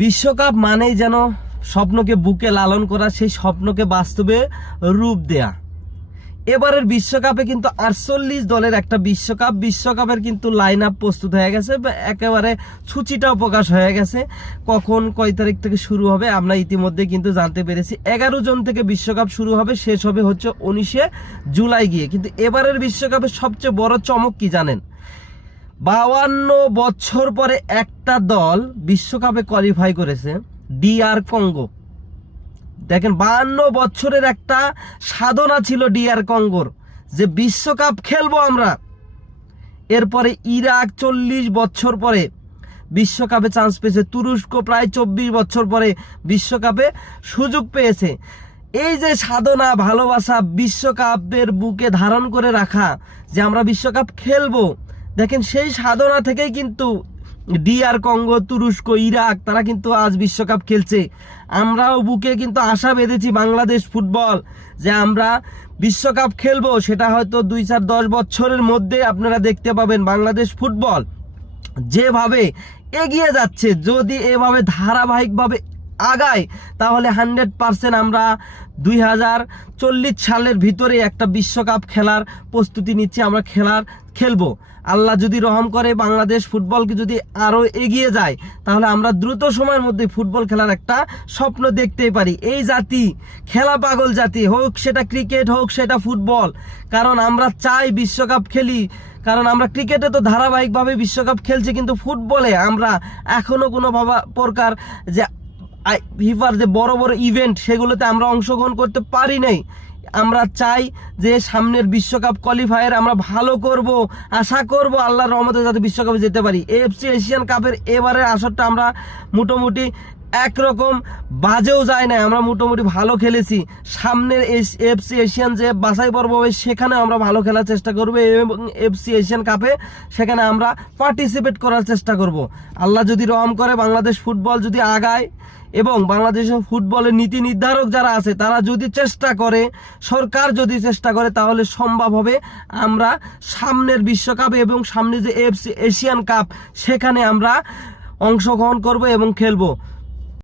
বিশ্বকাপ মানেই যেন স্বপ্নকে বুকে লালন করা, সেই স্বপ্নকে বাস্তবে রূপ দেয়া। এবারের বিশ্বকাপে কিন্তু 48 দলের একটা বিশ্বকাপের কিন্তু লাইন আপ প্রস্তুত হয়ে গেছে, একেবারে সূচিটাও প্রকাশ হয়ে গেছে। কখন কয় তারিখ থেকে শুরু হবে আমরা ইতিমধ্যে কিন্তু জানতে পেরেছি। 11 জন থেকে বিশ্বকাপ শুরু হবে, শেষ হবে হচ্ছে 19 জুলাই গিয়ে। কিন্তু এবারের বিশ্বকাপের সবচেয়ে বড় চমক কি জানেন? 52 বছর পরে একটা দল বিশ্বকাপে কোয়ালিফাই করেছে, DR কঙ্গো। দেখেন, 52 বছরের একটা সাধনা ছিল DR কঙ্গোর, যে বিশ্বকাপ খেলবো আমরা। এরপরে ইরাক 40 বছর পরে বিশ্বকাপে চান্স পেয়েছে, তুরস্ক প্রায় 24 বছর পরে বিশ্বকাপে সুযোগ পেয়েছে। এই যে সাধনা, ভালোবাসা, বিশ্বকাপের বুকে ধারণ করে রাখা, যে আমরা বিশ্বকাপ খেলবো, দেখেন সেই সাধনা থেকেই কিন্তু DR কঙ্গো, তুরস্ক, ইরাক তারা কিন্তু আজ বিশ্বকাপ খেলছে। আমরাও বুকে কিন্তু আশা বেঁধেছি বাংলাদেশ ফুটবল, যে আমরা বিশ্বকাপ খেলবো। সেটা হয়তো 2-4-10 বছরের মধ্যে আপনারা দেখতে পাবেন বাংলাদেশ ফুটবল যেভাবে এগিয়ে যাচ্ছে। যদি এভাবে ধারাবাহিকভাবে আগায় তাহলে 100% আমরা 2040 সালের ভিতরে একটা বিশ্বকাপ খেলার প্রস্তুতি নিচ্ছি, আমরা খেলবো। আল্লাহ যদি রহম করে, বাংলাদেশ ফুটবলকে যদি আরো এগিয়ে যায়, তাহলে আমরা দ্রুত সময়ের মধ্যে ফুটবল খেলার একটা স্বপ্ন দেখতেই পারি। এই জাতি খেলা পাগল জাতি, হোক সেটা ক্রিকেট, হোক সেটা ফুটবল। কারণ আমরা চাই বিশ্বকাপ খেলি, কারণ আমরা ক্রিকেটে তো ধারাবাহিকভাবে বিশ্বকাপ খেলছি, কিন্তু ফুটবলে আমরা এখনো কোনো প্রকার যে ফিফার যে বড় বড় ইভেন্ট, সেগুলোতে আমরা অংশগ্রহণ করতে পারি নাই। আমরা চাই যে সামনের বিশ্বকাপ কোয়ালিফায়ার আমরা ভালো করব, আশা করব আল্লাহর রহমতে যাতে বিশ্বকাপে যেতে পারি। AFC এশিয়ান কাপের এবারের আসরটা আমরা মোটামুটি একরকম বাজেও যায় না, আমরা মোটামুটি ভালো খেলেছি। সামনের AFC এশিয়ান যে বাছাই পর্ব হবে, সেখানে আমরা ভালো খেলার চেষ্টা করব এবং AFC এশিয়ান কাপে সেখানে আমরা পার্টিসিপেট করার চেষ্টা করব। আল্লাহ যদি রহম করে, বাংলাদেশ ফুটবল যদি আগায় এবং বাংলাদেশের ফুটবলের নীতি নির্ধারক যারা আছে তারা যদি চেষ্টা করে, সরকার যদি চেষ্টা করে, তাহলে সম্ভব হবে আমরা সামনের বিশ্বকাপে এবং সামনে যে AFC এশিয়ান কাপ, সেখানে আমরা অংশগ্রহণ করব এবং খেলবো।